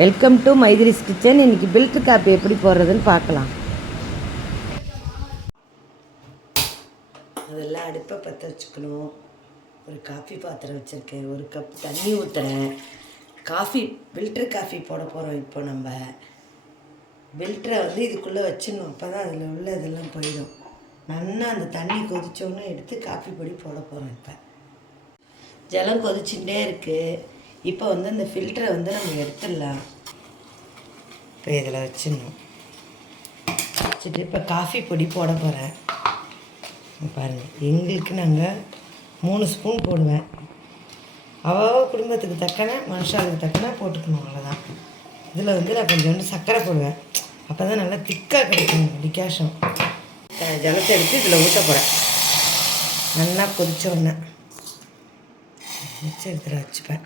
Welcome to Maithri's kitchen. இன்றைக்கி filter coffee எப்படி போடுறதுன்னு பார்க்கலாம். அதெல்லாம் அடுப்பை பற்ற வச்சுக்கணும். ஒரு காஃபி பாத்திரம் வச்சுருக்கேன், ஒரு கப் தண்ணி ஊற்றுறேன். ஃபில்டர் காஃபி போட போகிறோம். இப்போ நம்ம ஃபில்டரை இதுக்குள்ளே வச்சிடணும், அப்போ தான் அதில் உள்ள இதெல்லாம் போயிடும். நல்லா அந்த தண்ணி கொதிச்சோன்னு எடுத்து காஃபி பொடி போட போகிறோம். இப்போ ஜலம் கொதிச்சுட்டே இருக்குது. இப்போ அந்த ஃபில்டரை நம்ம எடுத்துடலாம். இப்போ இதில் வச்சிடணும். வச்சுட்டு இப்போ காஃபி பொடி போட போகிறேன். பாருங்கள், எங்களுக்கு நாங்கள் 3 ஸ்பூன் போடுவேன். குடும்பத்துக்கு தக்கன, மனுஷாளுக்கு தக்கன போட்டுக்கணும், அவ்வளோதான். இதில் நான் கொஞ்சோண்டு சர்க்கரை போடுவேன், அப்போ தான் நல்லா திக்காக கிடைக்கும் டிகாஷன். ஜலத்தை எடுத்து இதில் ஊற்ற போகிறேன். நல்லா கொதிச்ச உடனே வச்சு இதில் வச்சுப்பேன்.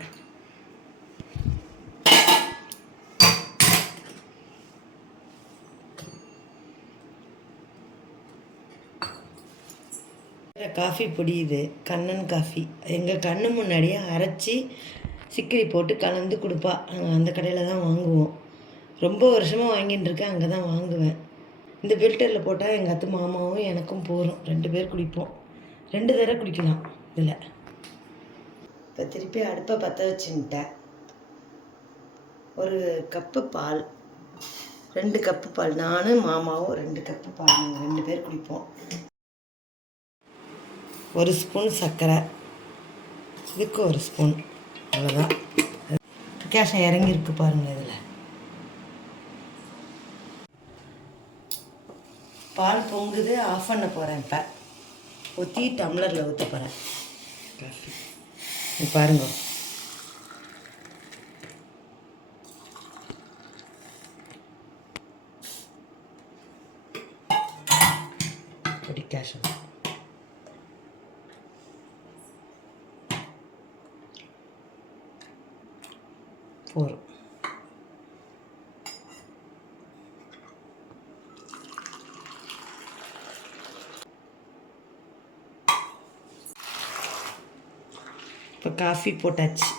காஃபி பொடி இது கண்ணன் காஃபி. எங்கள் கண்ணு முன்னாடியே அரைச்சி சிக்கரி போட்டு கலந்து கொடுப்பா. நாங்கள் அந்த கடையில் தான் வாங்குவோம். ரொம்ப வருஷமாக வாங்கிட்டு இருக்கேன், அங்கே தான் வாங்குவேன். இந்த ஃபில்டரில் போட்டால் எங்கள் அத்தை மாமாவும் எனக்கும் போகிறோம், 2 பேர் குடிப்போம். 2 தடவை குடிக்கலாம் இதில். இப்போ திருப்பி அடுப்பை பற்ற வச்சுட்டேன். ஒரு கப்பு பால், 2 கப்பு பால். நானும் மாமாவும் 2 கப்பு பால், நாங்கள் 2 பேர் குடிப்போம். 1 ஸ்பூன் சர்க்கரை, இதுக்கு 1 ஸ்பூன், அவ்வளோதான். கேஷம் இறங்கியிருக்கு பாருங்கள். இதில் பால் பொங்குது, ஆஃப் பண்ண போகிறேன். இப்போ ஊற்றி டம்ளரில் ஊற்ற போகிறேன் காஃபி. பாருங்க, பொடி கேஷம் போகிறோம். இப்போ காஃபி போட்டாச்சு.